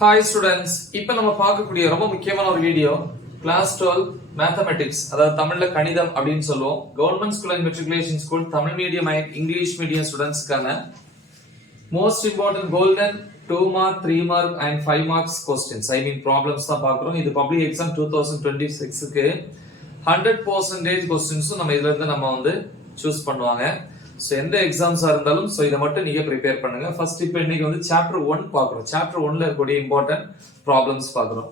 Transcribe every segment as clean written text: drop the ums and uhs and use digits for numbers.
Hi students, இப்போ நம்ம பார்க்கக்கூடிய ரொம்ப முக்கியமான ஒரு வீடியோ கிளாஸ் 12 மேத்தமெட்டிக்ஸ், அதாவது தமிழ்ல கணிதம் அப்படின்னு சொல்லுவோம். Government school and matriculation school, Tamil medium and English medium ஸ்டூடெண்ட்ஸ்க்கான most important golden 2 mark 3 mark and 5 marks questions, I mean problems தான் பார்க்குறோம். இது பப்ளிக் எக்ஸாம் 2026க்கு 100% கொஸ்டின்ஸும் நம்ம இதுல இருந்து நம்ம வந்து சூஸ் பண்ணுவாங்க. சோ எந்த எக்ஸாம்ஸா இருந்தாலும் சோ இத மட்டும் நீங்க ப்ரிப்பேர் பண்ணுங்க. ஃபர்ஸ்ட் இப்போ இன்னைக்கு வந்து சாப்டர் 1 பார்க்கறோம். சாப்டர் 1ல இருக்கக்கூடிய இம்பார்ட்டன்ட் ப்ராப்ளம்ஸ் பார்க்கறோம்.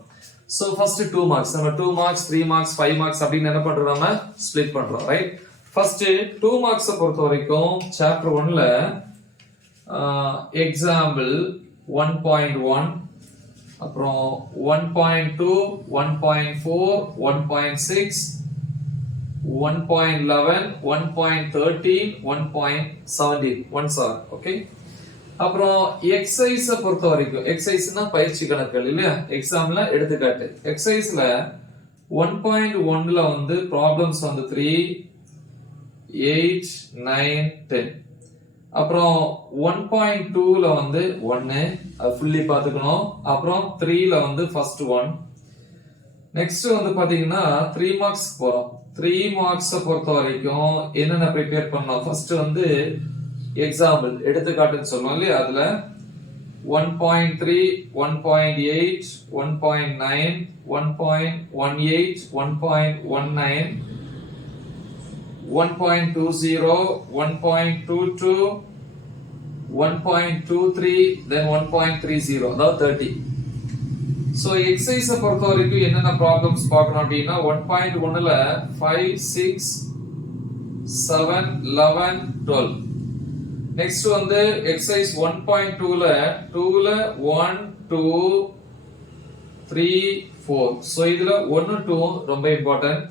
சோ ஃபர்ஸ்ட் 2 மார்க்ஸ், நம்ம 2 மார்க்ஸ் 3 மார்க்ஸ் 5 மார்க்ஸ் அப்படி என்ன பண்றோம், நம்ம ஸ்ப்ளிட் பண்றோம், ரைட்? ஃபர்ஸ்ட் 2 மார்க்ஸ் பொறுத்த வரைக்கும் சாப்டர் 1ல எக்ஸாம்பிள் 1.1, அப்புறம் 1.2, 1.4, 1.6, 1.11, 1.13, 1.17, 1 சார், ஓகே. அப்புறம் எக்ஸசைஸ் பொறுத்த வரைக்கும், எக்ஸசைஸ்னா பயிற்சி கணக்குகள் இல்லையா, எக்ஸாம்ல எடுத்துக்காட்டு. எக்ஸசைஸ்ல 1.1ல வந்து ப்ராப்ளம்ஸ் வந்து 3, 8, 9, 10. அப்புறம் 1.2ல வந்து 1, அது ஃபுல்லி பாத்துக்கணும். அப்புறம் 3ல வந்து ஃபர்ஸ்ட் 1. நெக்ஸ்ட் வந்து பாத்தீங்கன்னா 3 மார்க்ஸ் போறோம். 3 மார்க்ஸ் பொறுத்த வரைக்கும் என்னென்ன ப்ரிப்பேர் பண்ணோம், ஃபர்ஸ்ட் வந்து எக்ஸாம்பிள் எடுத்துக்காட்டுன்னு சொல்லுவோம் இல்லையா, அதுல 1.3, 1.8, 1.9, 1.18, 1.19, 1.20, 1.22, 1.23, then 1.30, அதாவது 30. சோ எக்ஸசைஸ் பொறுத்த வரைக்கும் என்னென்ன ப்ராப்ளம்ஸ் பார்க்கணும் அப்படின்னா 1.1ல 5, 6, 7, 11, 12. நெக்ஸ்ட் வந்து எக்ஸசைஸ் 1.2ல 1, 2, 3, 4. சோ இதுல 1, 2 ரொம்ப இம்பார்ட்டன்ட்.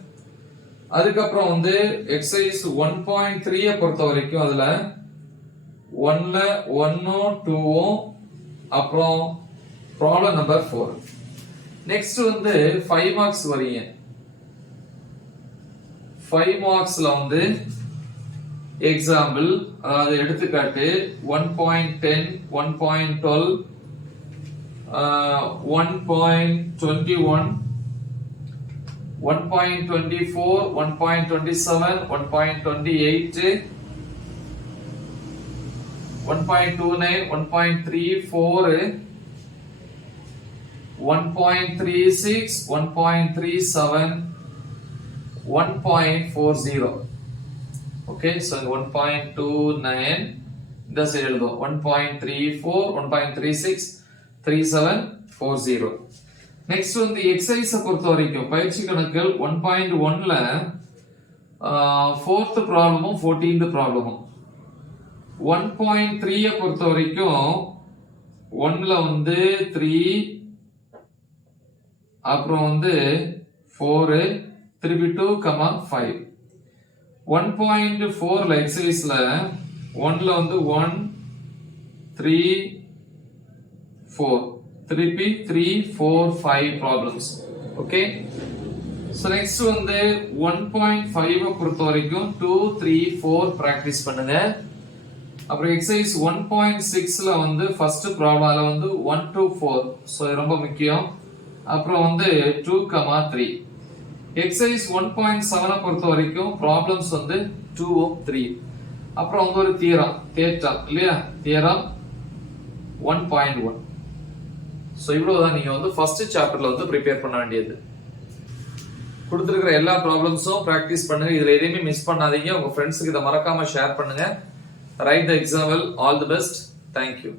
அதுக்கப்புறம் வந்து எக்ஸசைஸ் 1.3 பொறுத்த வரைக்கும் அதுல 1ல 1, 2, அப்புறம் ப்ராப்ளம் நம்பர் 4. நெக்ஸ்ட் வந்து 5 மார்க்ஸ் வரீங்க. 5 மார்க்ஸ்ல வந்து எக்ஸாம்பிள், அதாவது எடுத்துக்காட்டு 1.10, 1.12, 1.21, 1.24, 1.27, 1.28, 1.29, 1.34, 1.36, 1.37, 1.40. ஓகே, சோ 1.29 இந்த சைடு எழுதுவோம். 1.34, 1.36, 37, 40. நெக்ஸ்ட் வந்து எக்ஸசைஸ் பொறுத்த வரைக்கும் பயிற்சி கணக்குகள் 1.1ல 4th ப்ராப்ளமும் 14th ப்ராப்ளமும். 1.3 பொறுத்த வரைக்கும் 1ல வந்து 3, அப்புறம் வந்து 4, திருப்பி 2, 5. 1.4ல எக்ஸசைஸ்ல 1ல வந்து 1, 3, 4, திருப்பி 3, 4, 5 ப்ராப்ளம்ஸ். ஓகே, சோ நெக்ஸ்ட் வந்து 1.5 பொறுத்த வரைக்கும் 2, 3, 4 பிராக்டிஸ் பண்ணுங்க. அப்புறம் எக்ஸசைஸ் 1.6ல வந்து ஃபர்ஸ்ட் ப்ராப்ளம், அதுல வந்து 1 to 4, சோ ரொம்ப முக்கியம். அப்புறம் வந்து 2, 3. எக்ஸசைஸ் 1.7 பொறுத்த வரைக்கும் ப்ராப்ளம்ஸ் வந்து 2, 3. அப்புறம் வந்து ஒரு தியரம் இல்லையா, தியரம் 1.1. சோ இவ்வளவுதான் நீங்க வந்து ஃபர்ஸ்ட் சாப்டர்ல வந்து ப்ரிப்பேர் பண்ண வேண்டியது. கொடுத்திருக்கிற எல்லா ப்ராப்ளம்ஸும் பிராக்டிஸ் பண்ணுங்க. இதுல எதையுமே மிஸ் பண்ணாதீங்க. உங்க ஃப்ரெண்ட்ஸுக்கு இதை மறக்காம ஷேர் பண்ணுங்க. Write the example. All the best. Thank you.